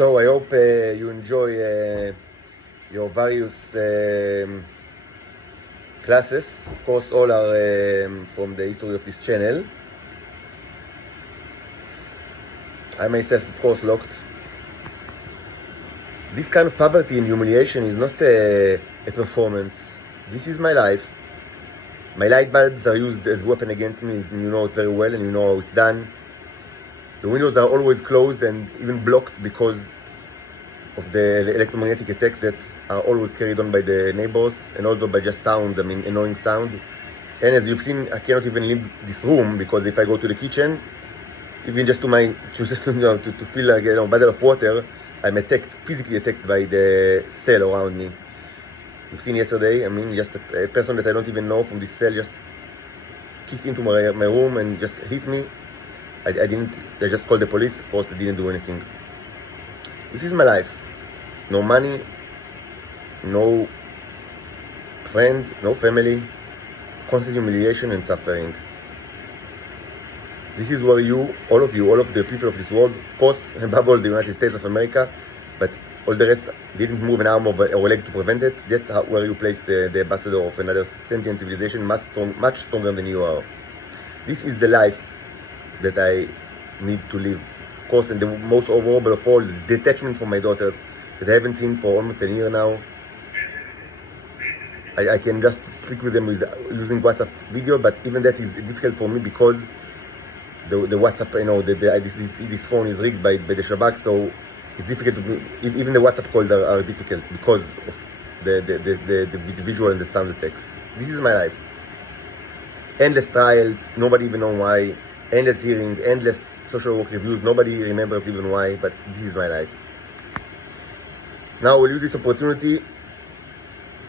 So I hope you enjoy your various classes. Of course, all are from the history of this channel. I myself, of course, locked. This kind of poverty and humiliation is not a performance. This is my life. My light bulbs are used as a weapon against me, and you know it very well, and you know how it's done. The windows are always closed and even blocked because of the electromagnetic attacks that are always carried on by the neighbors, and also by just sound, annoying sound. And as you've seen, I cannot even leave this room, because if I go to the kitchen, even just to feel like a bottle of water, I'm physically attacked by the cell around me. You've seen yesterday, just a person that I don't even know from this cell just kicked into my room and just hit me. I just called the police. Of course, they didn't do anything. This is my life. No money, no friend, no family, constant humiliation and suffering. This is where all of the people of this world, of course, above all the United States of America, but all the rest didn't move an arm or a leg to prevent it. That's where you place the ambassador of another sentient civilization, much stronger than you are. This is the life that I need to live. Of course, and the most horrible of all, the detachment from my daughters that I haven't seen for almost a year now. I can just speak with them using WhatsApp video, but even that is difficult for me because the WhatsApp, this phone is rigged by the Shabak, so it's difficult to me. Even the WhatsApp calls are difficult because of the visual and the sound attacks. This is my life. Endless trials, nobody even knows why. Endless hearing, endless social work reviews, nobody remembers even why, but this is my life. Now we'll use this opportunity,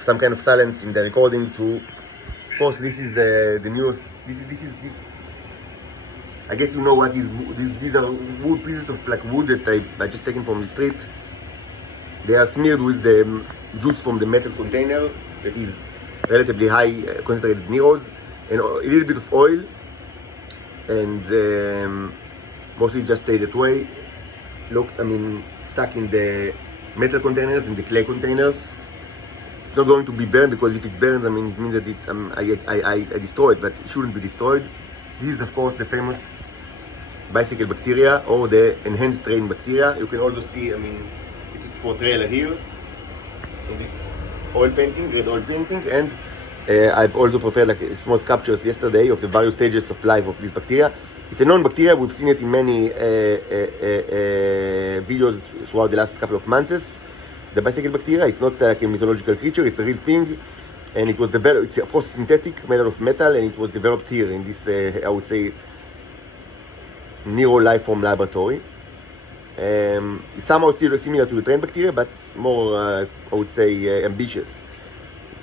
some kind of silence in the recording to, of course, this is the news. This is I guess you know what is. These are pieces of wood that I just taken from the street. They are smeared with the juice from the metal container that is relatively high concentrated Neros, and a little bit of oil, and mostly just stay that way. Look, stuck in the metal containers, in the clay containers. It's not going to be burned, because if it burns, it means that I destroy it, but it shouldn't be destroyed. This is, of course, the famous bicycle bacteria, or the enhanced terrain bacteria. You can also see, its portrayal here in this oil painting, red oil painting, and I've also prepared small sculptures yesterday of the various stages of life of this bacteria. It's a known bacteria. We've seen it in many videos throughout the last couple of months. The bicycle bacteria, it's not like a mythological creature, it's a real thing. And it was developed, it's of course synthetic, made out of metal, and it was developed here in this, I would say, Nero life form laboratory. It's somehow similar to the train bacteria, but more, I would say, ambitious.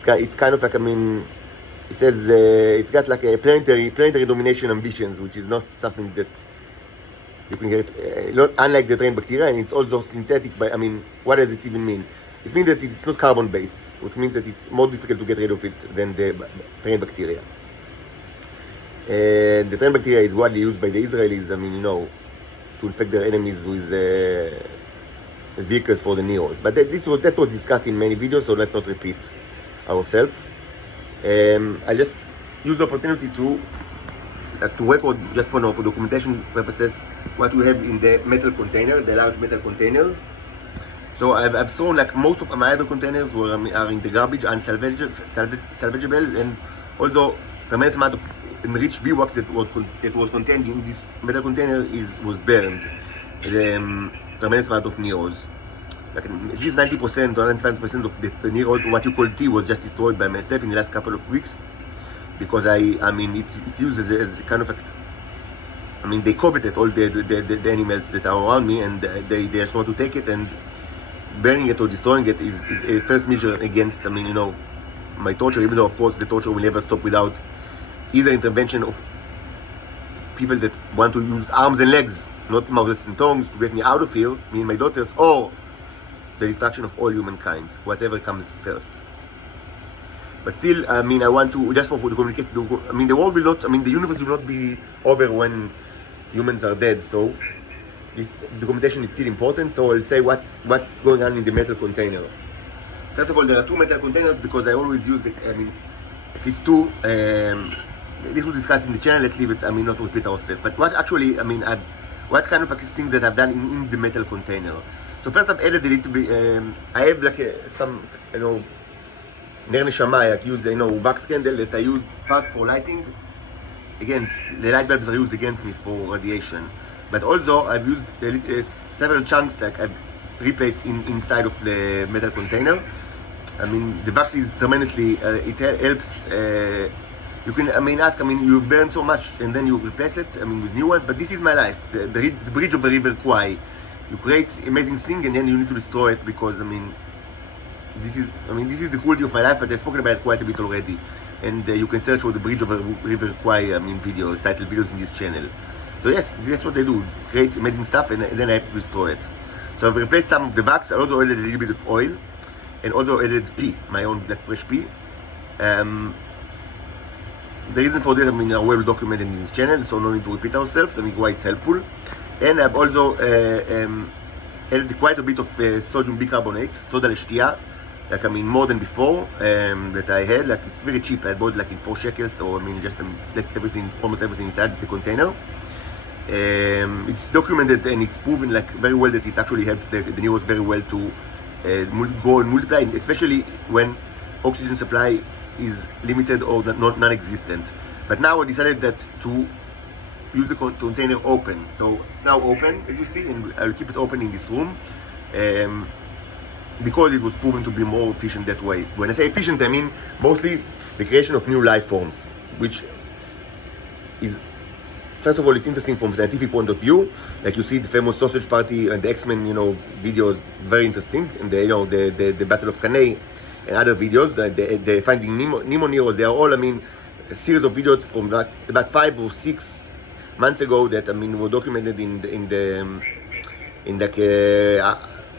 It's kind of like, it says it's got like a planetary domination ambitions, which is not something that you can get, unlike the train bacteria, and it's also synthetic. What does it even mean? It means that it's not carbon based, which means that it's more difficult to get rid of it than the train bacteria. And the train bacteria is widely used by the Israelis, to infect their enemies with vehicles for the Neros. But that was discussed in many videos, so let's not repeat ourselves. I just use the opportunity to record, just for documentation purposes, what we have in the metal container, the large metal container. So I've thrown most of my other containers are in the garbage, unsalvageable, and also tremendous amount of enriched beeswax that was contained in this metal container was burned. Tremendous amount of Neros. At least 90% or 95% of the Neros, what you call tea, was just destroyed by myself in the last couple of weeks, because it's used as kind of they coveted all the animals that are around me, and they just want to take it, and burning it or destroying it is a first measure against my torture, even though of course the torture will never stop without either intervention of people that want to use arms and legs, not mouths and tongues, to get me out of here, me and my daughters, or the destruction of all humankind, whatever comes first. But still, I want to, just for the communicate, the world will not, the universe will not be over when humans are dead. So documentation is still important, so I'll say what's going on in the metal container. First of all, there are two metal containers because I always use, at least two. This was discussed in the channel. Let's leave it. Not to repeat ourselves. But what actually, what kind of things that I've done in the metal container. So first, I've added a little bit. I have some, ner neshama. I use, wax candle that I use part for lighting. Again, the light bulbs are used against me for radiation. But also, I've used several chunks that I've replaced inside of the metal container. The wax is tremendously. It helps. You can, ask. You burn so much and then you replace it. With new ones. But this is my life. The bridge of the river Kwai. You create amazing thing and then you need to destroy it because this is the quality of my life. But I've spoken about it quite a bit already. And you can search for the bridge of the river Kwai. Videos, title videos in this channel. So yes, that's what I do. Create amazing stuff and then I have to destroy it. So I've replaced some of the wax. I also added a little bit of oil. And also added pea, my own fresh pea. The reason for this, are well documented in this channel, so no need to repeat ourselves. Why it's helpful. And I've also added quite a bit of sodium bicarbonate, soda l'shtia, more than before that I had. It's very cheap. I bought in 4 shekels, or just everything, almost everything inside the container. It's documented and it's proven very well that it actually helps the neurons very well to go and multiply, especially when oxygen supply is limited or not non-existent. But now I decided that to use the container open. So it's now open, as you see, and I'll keep it open in this room because it was proven to be more efficient that way. When I say efficient, I mean mostly the creation of new life forms, which is, first of all, it's interesting from a scientific point of view. You see the famous sausage party and the X-Men, videos, very interesting. And the Battle of Cannae and other videos, the Finding Nemo Neros, they are all, a series of videos from about 5 or 6 months ago that, were documented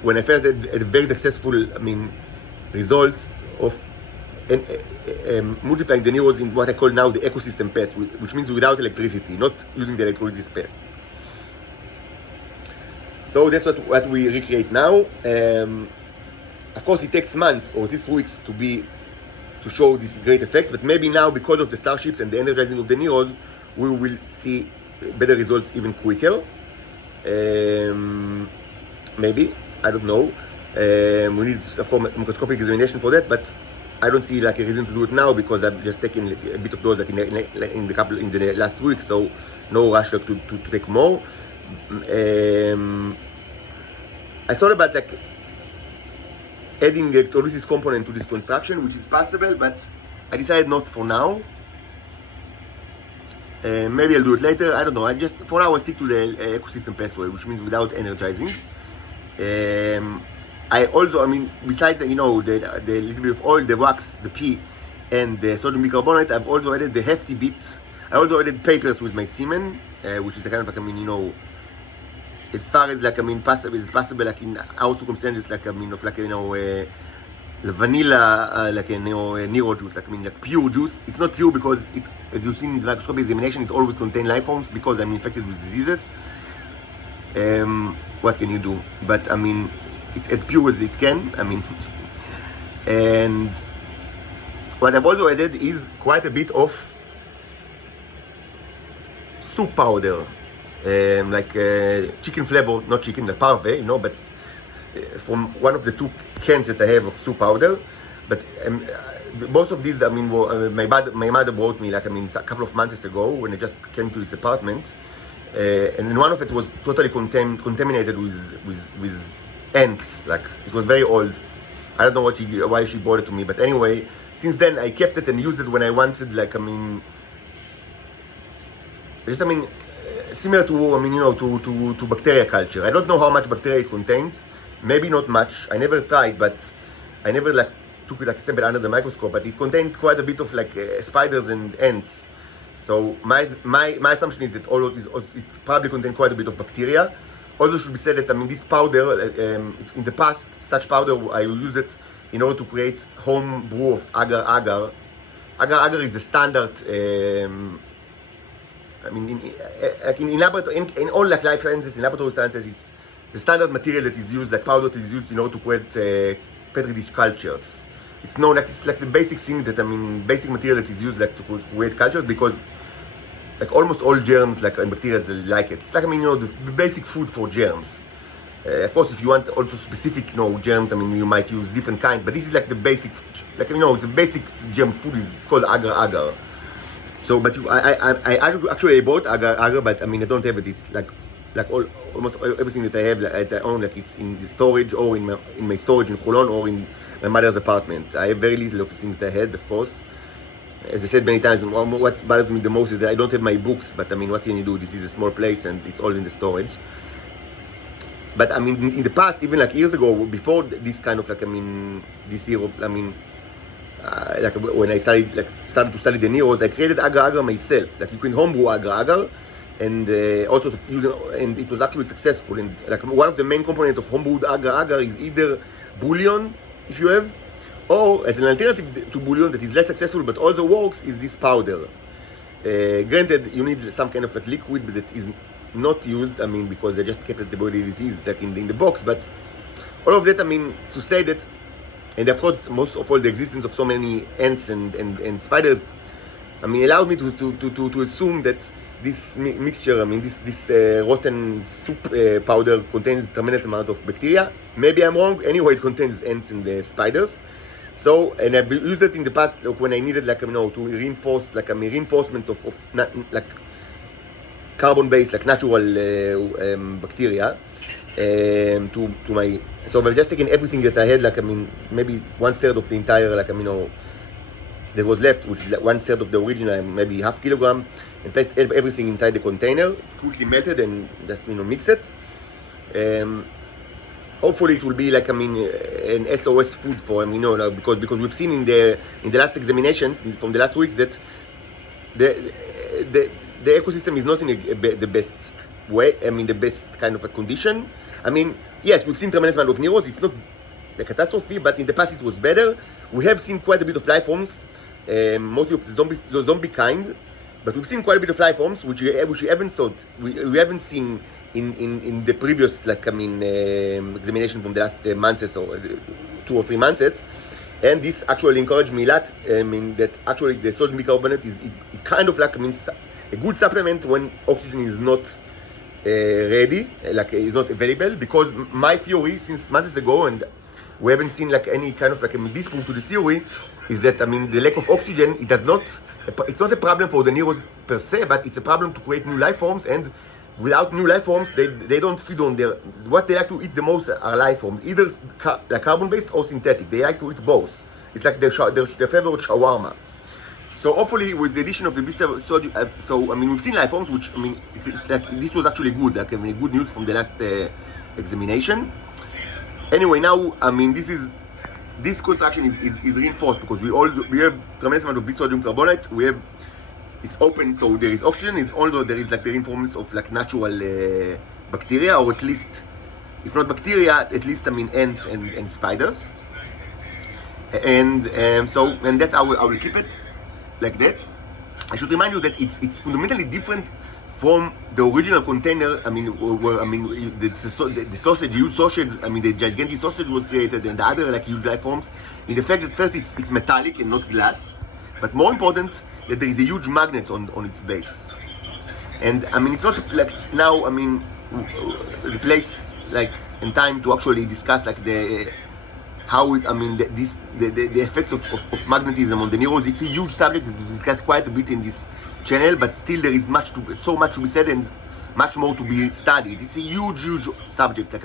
when I first had very successful, results of multiplying the neurons in what I call now the ecosystem path, which means without electricity, not using the electrolysis path. So that's what we recreate now. Of course, it takes months or at least weeks to show this great effect, but maybe now, because of the starships and the energizing of the neurons, we will see better results even quicker. Maybe, I don't know. We need, of course, microscopic examination for that, but I don't see a reason to do it now because I've just taken a bit of those in the last week, so no rush to take more. I thought about adding electrolysis component to this construction, which is possible, but I decided not for now. Maybe I'll do it later. I don't know. For now, I'll stick to the ecosystem pathway, which means without energizing. I also, besides the little bit of oil, the wax, the pea, and the sodium bicarbonate, I've also added the hefty bit. I also added papers with my semen, which is a kind of as far as possible, in our circumstances, vanilla, nero juice, pure juice. It's not pure because as you've seen in the microscopic examination, it always contains life forms because I'm infected with diseases. What can you do? But it's as pure as it can. And what I've also added is quite a bit of soup powder, chicken flavor, not chicken, the parve, but from one of the 2 cans that I have of soup powder. But most of these, my mother brought me a couple of months ago when I just came to this apartment, and one of it was totally contaminated with ants. It was very old. I don't know why she brought it to me, but anyway, since then I kept it and used it when I wanted, similar to to bacteria culture. I don't know how much bacteria it contains. Maybe not much. I never tried, but I never took it sample under the microscope. But it contained quite a bit of spiders and ants. So my assumption is that it probably contains quite a bit of bacteria. Also should be said that this powder, in the past, such powder I used it in order to create home brew of agar agar. Agar agar is the standard I mean, in laboratory, in all like life sciences, in laboratory sciences, it's the standard material that is used, like powder that is used in order to create petri dish cultures. It's known like it's like the basic thing that basic material that is used like to create cultures, because like almost all germs like and bacteria they like it. It's like the basic food for germs. Of course, if you want also specific germs, you might use different kinds, but this is like the basic, like it's a basic germ food. It's called agar. So, but I actually bought agar, but I don't have it. It's like almost everything that I have, like, I own, like it's in the storage or in my storage in Holon or in my mother's apartment. I have very little of things that I had, of course. As I said many times, what bothers me the most is that I don't have my books. But what can you do? This is a small place and it's all in the storage. But in the past, even like years ago, before this kind of like this year, like when I started to study the Neros, I created agar myself. Like you can homebrew agar, and also use it, and it was actually successful. And like one of the main components of homebrewed agar is either bouillon, if you have, or as an alternative to bouillon that is less successful but also works, is this powder. Granted, you need some kind of like liquid that is not used, because they just kept it the way it is, like in the box. But all of that, to say that, and of course, most of all, the existence of so many ants and spiders, allowed me to assume that this mixture, this rotten soup powder contains tremendous amount of bacteria. Maybe I'm wrong. Anyway, it contains ants and spiders. So, and I've used it in the past, like when I needed, like to reinforce, like reinforcements of like carbon-based, like natural bacteria to my. So I've just taken everything that I had, like maybe 1/3 of the entire, like that was left, which is like 1/3 of the original, maybe half kilogram, and placed everything inside the container. It's quickly melted and just mix it. Hopefully it will be like an SOS food for because we've seen in the last examinations from the last weeks that the ecosystem is not in the best way. The best kind of a condition. Yes, we've seen tremendous amount of Neros. It's not a catastrophe, but in the past it was better. We have seen quite a bit of life forms, mostly of the zombie kind, but we've seen quite a bit of life forms which we haven't seen in the previous examination from the last months or 2 or 3 months. And this actually encouraged me a lot. That actually the sodium bicarbonate is kind of like a good supplement when oxygen is not ready, like is not available. Because my theory since months ago, and we haven't seen like any kind of like dispute to the theory, is that the lack of oxygen, it's not a problem for the Neros per se, but it's a problem to create new life forms. And without new life forms, they don't feed on what they like to eat the most are life forms, either like carbon-based or synthetic. They like to eat both. It's like their favorite shawarma. So hopefully, with the addition of the B7, we've seen life forms, which it's like this was actually good, like good news from the last examination. Anyway, now this construction is reinforced because we have tremendous amount of B-sodium carbonate. It's open, so there is oxygen. It's although there is like the reinforcements of like natural bacteria, or at least, if not bacteria, at least ants and spiders. And that's how I will keep it like that. I should remind you that it's fundamentally different from the original container. The sausage, huge sausage. The gigantic sausage was created, and the other like huge life forms. In the fact that first it's metallic and not glass, but more important, that there is a huge magnet on its base. And it's not like now the place like in time to actually discuss like the effects of magnetism on the Neros. It's a huge subject to discuss quite a bit in this channel, but still there is so much to be said and much more to be studied. It's a huge subject,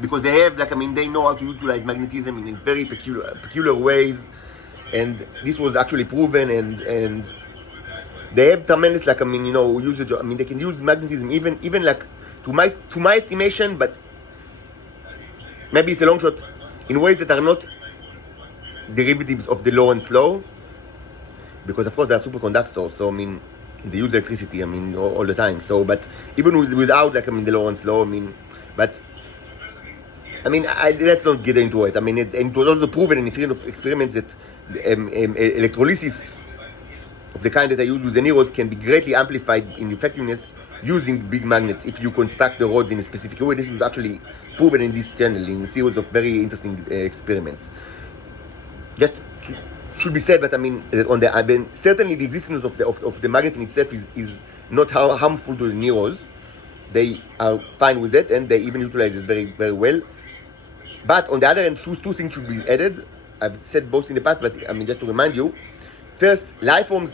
because they have they know how to utilize magnetism in very peculiar ways. And this was actually proven, and they have tremendous usage. They can use magnetism even like to my estimation, but maybe it's a long shot, in ways that are not derivatives of the Lorentz law, because of course they are superconductors. So they use electricity all the time. So, but even without the Lorentz law, but let's not get into it. And it was also proven in a series of experiments that electrolysis of the kind that I use with the Neros can be greatly amplified in effectiveness using big magnets if you construct the rods in a specific way. This was actually proven in this channel in a series of very interesting experiments. Just should be said that certainly the existence of the magnet in itself is not harmful to the Neros. They are fine with it and they even utilize it very, very well. But on the other hand, two things should be added. I've said both in the past, but just to remind you. First, the life forms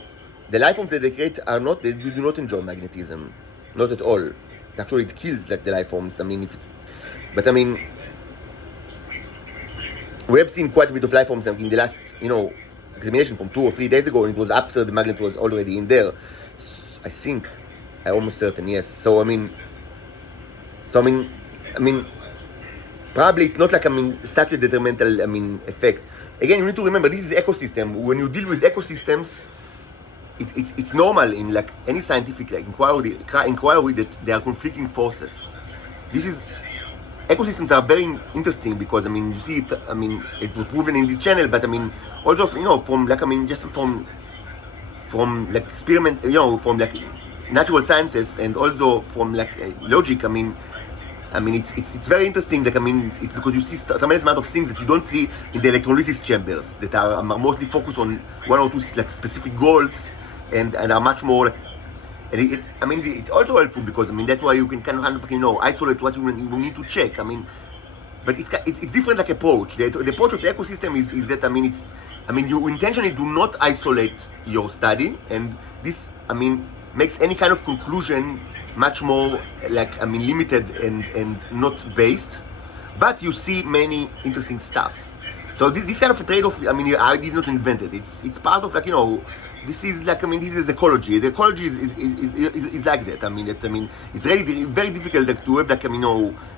that they create they do not enjoy magnetism, not at all. Actually, it kills the life forms. We have seen quite a bit of life forms in the last, examination from 2 or 3 days ago, and it was after the magnet was already in there. I think, I'm almost certain, yes. Probably it's not like such a detrimental effect. Again, you need to remember this is ecosystem. When you deal with ecosystems, it's normal in like any scientific inquiry that there are conflicting forces. Ecosystems are very interesting because you see it. It was proven in this channel, but also from experiment, from natural sciences and also from logic. It's very interesting. Because you see tremendous amount of things that you don't see in the electrolysis chambers that are mostly focused on 1 or 2 specific goals and are much more. It's also helpful because that's why you can kind of isolate what you need to check. But it's different approach. The approach of the ecosystem is that you intentionally do not isolate your study, and this makes any kind of conclusion much more limited and not based, but you see many interesting stuff. So this kind of a trade-off, I did not invent it. It's part of this is this is ecology. The ecology is like that. It's really very difficult to have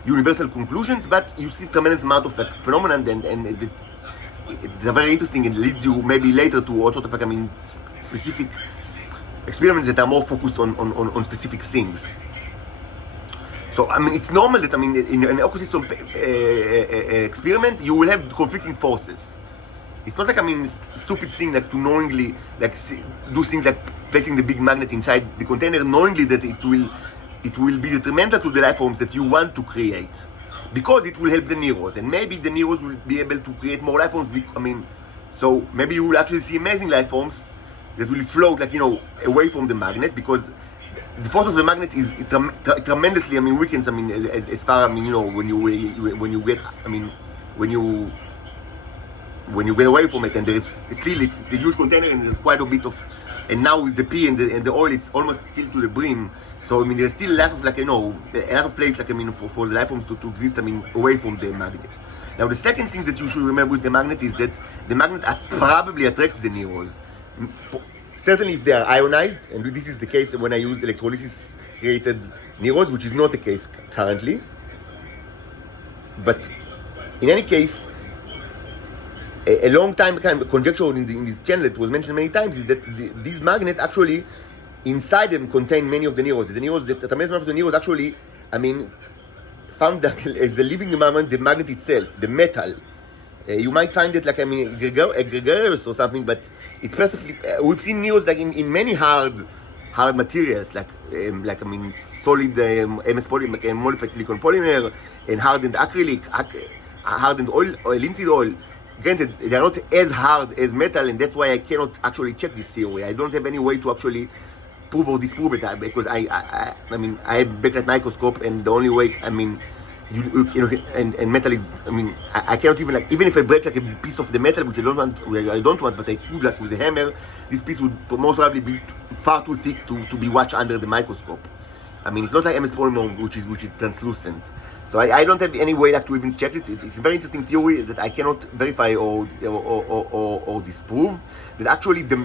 universal conclusions, but you see tremendous amount of phenomenon and they're very interesting and leads you maybe later to all sort of specific experiments that are more focused on specific things. So it's normal that in an ecosystem experiment you will have conflicting forces. It's not stupid thing to knowingly do things like placing the big magnet inside the container, knowingly that it will be detrimental to the life forms that you want to create, because it will help the Neros, and maybe the Neros will be able to create more life forms. So maybe you will actually see amazing life forms that will float away from the magnet, because the force of the magnet is tremendously weakens as far when you get away from it, and there is still it's a huge container and there's quite a bit of, and now with the pee and the oil it's almost filled to the brim. So there's still a lot of a lot of place for the life forms to exist away from the magnet. Now the second thing that you should remember with the magnet is that the magnet probably attracts the Neros. Certainly if they are ionized, and this is the case when I use electrolysis created Neros, which is not the case currently. But in any case, a long time kind of conjecture in this channel, it was mentioned many times, is that these magnets actually inside them contain many of the Neros. The tremendous amount of the Neros actually, found that as a living environment, the magnet itself, the metal. You might find it gregarious or something, but it's perfectly. We've seen Neros in many hard materials, solid MS polymer, modified silicon polymer, and hardened acrylic, hardened oil, linseed oil. Granted, they are not as hard as metal, and that's why I cannot actually check this theory. I don't have any way to actually prove or disprove it, because I have backlight microscope, and the only way, and metal is, I cannot even if I break a piece of the metal, which I don't want, but I could with a hammer, this piece would most probably be far too thick to be watched under the microscope. It's not like MS polymer, which is translucent. So I don't have any way to even check it. It's a very interesting theory that I cannot verify or disprove. That actually the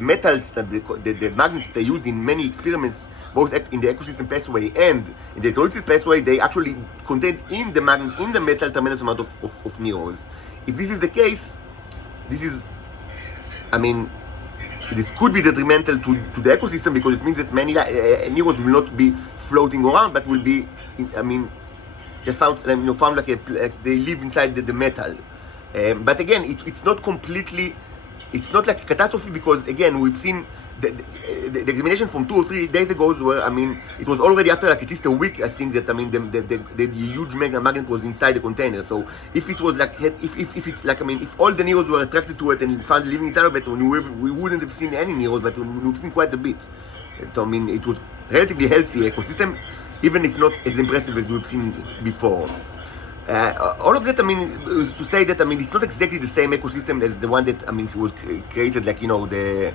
metals, the magnets they use in many experiments, both in the ecosystem pathway and in the electrolysis pathway, they actually contain in the magnets, in the metal, tremendous amount of Neros. If this is the case, this could be detrimental to the ecosystem, because it means that many Neros will not be floating around, but will be, just found like they live inside the metal. But again, it's not completely it's not like a catastrophe, because again, we've seen the examination from 2 or 3 days ago, where I mean, it was already after like at least a week, I think, that I mean the huge mega magnet was inside the container. So if it was like, if it's like, I mean, if all the Neros were attracted to it and found living inside of it, we wouldn't have seen any Neros, but we've seen quite a bit. So I mean, it was relatively healthy ecosystem, even if not as impressive as we've seen before. All of that, I mean, is to say that, I mean, it's not exactly the same ecosystem as the one that, I mean, was created, like, you know, the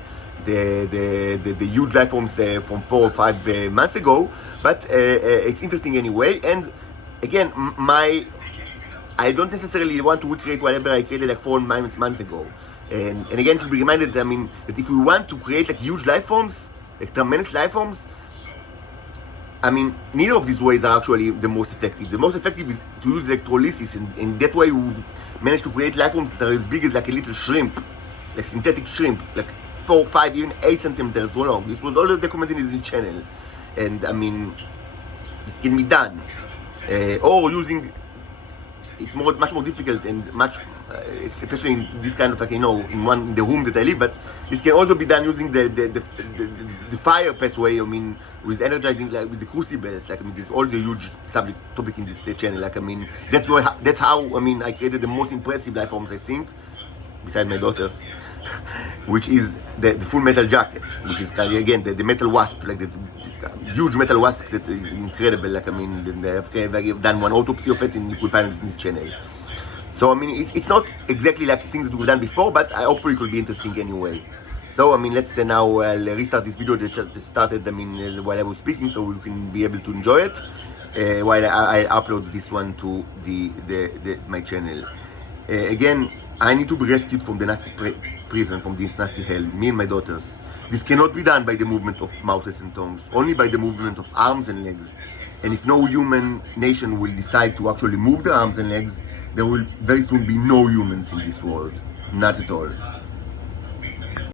huge life forms from 4 or 5 months ago, but it's interesting anyway. And again, I don't necessarily want to recreate whatever I created like 4 months ago. And again, to be reminded, I mean, that if we want to create like huge life forms, like tremendous life forms, I mean, neither of these ways are actually the most effective. The most effective is to use electrolysis, and that way we manage to create life forms that are as big as like a little shrimp, like synthetic shrimp, like 4, 5, even 8 centimeters long. This was all documented in this channel, and I mean, this can be done. Or using, it's much more difficult and much, especially in this kind of, like, you know, in the room that I live. But this can also be done using the fire pathway. I mean, with energizing, like with the crucibles. Like, I mean, this is also a huge topic in this channel. Like, I mean, that's how I mean, I created the most impressive life forms, I think, besides my daughters, which is the full metal jacket, which is kind of, again, the metal wasp, like the huge metal wasp that is incredible. Like, I mean, I've done one autopsy of it, and you could find it in this channel. So I mean, it's not exactly like things that we've done before, but hopefully it will be interesting anyway. So I mean, let's now restart this video that just started, I mean, while I was speaking, so we can be able to enjoy it while I upload this one to my channel. Again, I need to be rescued from the Nazi prison, from this Nazi hell, me and my daughters. This cannot be done by the movement of mouths and tongues, only by the movement of arms and legs. And if no human nation will decide to actually move their arms and legs, there will very soon be no humans in this world. Not at all.